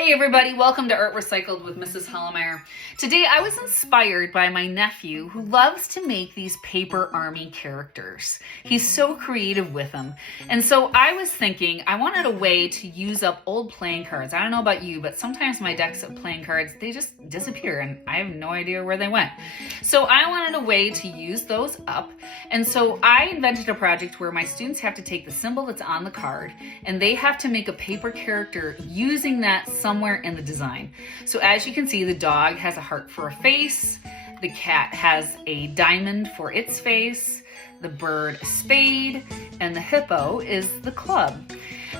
Hey everybody, welcome to Art Recycled with Mrs. Hollemeyer. Today I was inspired by my nephew who loves to make these paper army characters. He's so creative with them. And so I was thinking I wanted a way to use up old playing cards. I don't know about you, but sometimes my decks of playing cards, they just disappear and I have no idea where they went. So I wanted a way to use those up. And so I invented a project where my students have to take the symbol that's on the card and they have to make a paper character using that somewhere in the design. So as you can see, the dog has a heart for a face, the cat has a diamond for its face, the bird a spade, and the hippo is the club.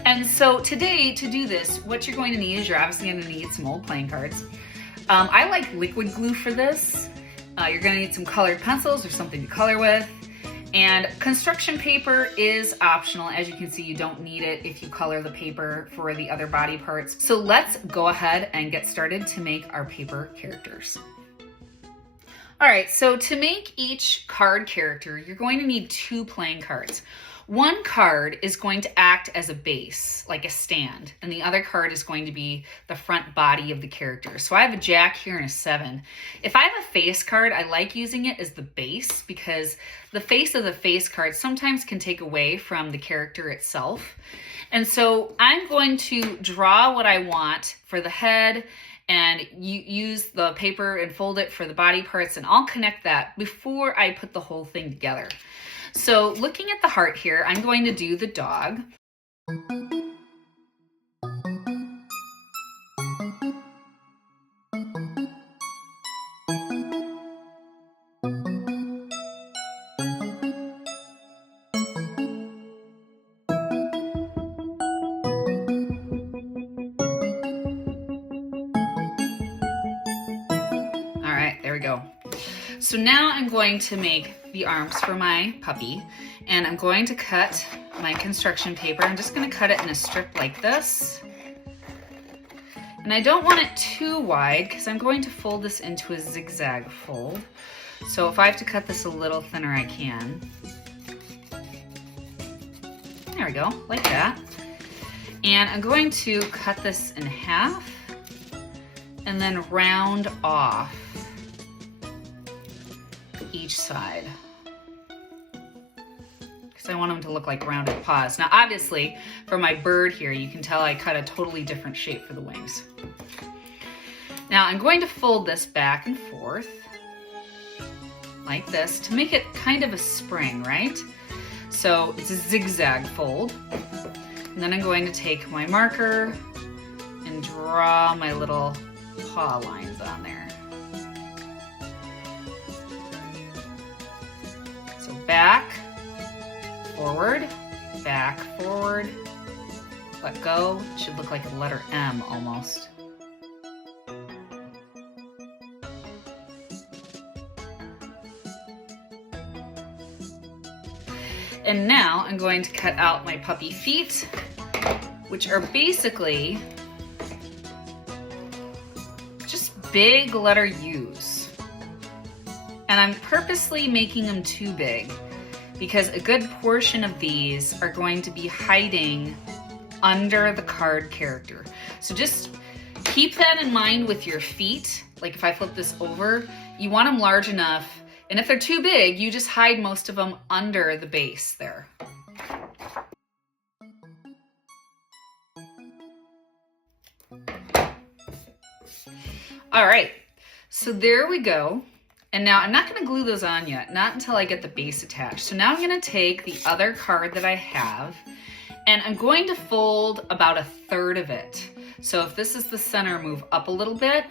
And so today, to do this, what you're going to need is you're obviously going to need some old playing cards. I like liquid glue for this. You're going to need some colored pencils or something to color with. And construction paper is optional. As you can see, you don't need it if you color the paper for the other body parts. So let's go ahead and get started to make our paper characters. All right, so to make each card character, you're going to need 2 playing cards. One card is going to act as a base, like a stand, and the other card is going to be the front body of the character. So I have a jack here and a 7. If I have a face card, I like using it as the base because the face of the face card sometimes can take away from the character itself. And so I'm going to draw what I want for the head and use the paper and fold it for the body parts, and I'll connect that before I put the whole thing together. So looking at the heart here, I'm going to do the dog. All right, there we go. So now I'm going to make the arms for my puppy, and I'm going to cut my construction paper. I'm just going to cut it in a strip like this. And I don't want it too wide because I'm going to fold this into a zigzag fold. So if I have to cut this a little thinner, I can. There we go, like that. And I'm going to cut this in half and then round off each side because I want them to look like rounded paws. Now obviously for my bird here, you can tell I cut a totally different shape for the wings. Now I'm going to fold this back and forth like this to make it kind of a spring, right? So it's a zigzag fold. And then I'm going to take my marker and draw my little paw lines on there. Back, forward, let go. It should look like a letter M almost. And now I'm going to cut out my puppy feet, which are basically just big letter U's. And I'm purposely making them too big because a good portion of these are going to be hiding under the card character. So just keep that in mind with your feet. Like if I flip this over, you want them large enough. And if they're too big, you just hide most of them under the base there. All right, so there we go. And now I'm not going to glue those on yet, not until I get the base attached. So now I'm going to take the other card that I have and I'm going to fold about 1/3 of it. So if this is the center, move up a little bit.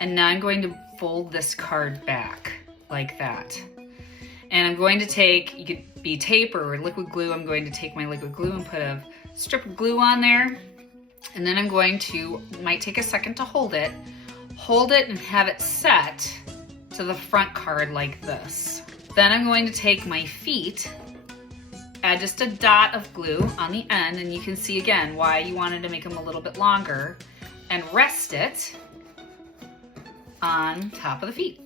And now I'm going to fold this card back like that. And I'm going to take, you could be tape or liquid glue. I'm going to take my liquid glue and put a strip of glue on there. And then I'm going to, might take a second to hold it and have it set to the front card like this. Then I'm going to take my feet, add just a dot of glue on the end, and you can see again why you wanted to make them a little bit longer, and rest it on top of the feet.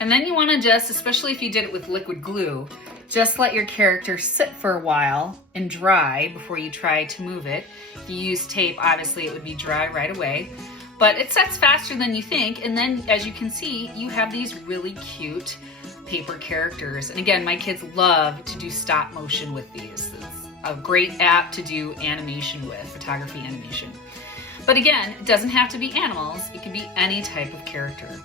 And then you want to just, especially if you did it with liquid glue, Just let your character sit for a while and dry before you try to move it. If you use tape, obviously it would be dry right away, but it sets faster than you think. And then as you can see, you have these really cute paper characters. And again, my kids love to do stop motion with these. It's a great app to do animation with, photography animation. But again, it doesn't have to be animals. It can be any type of character.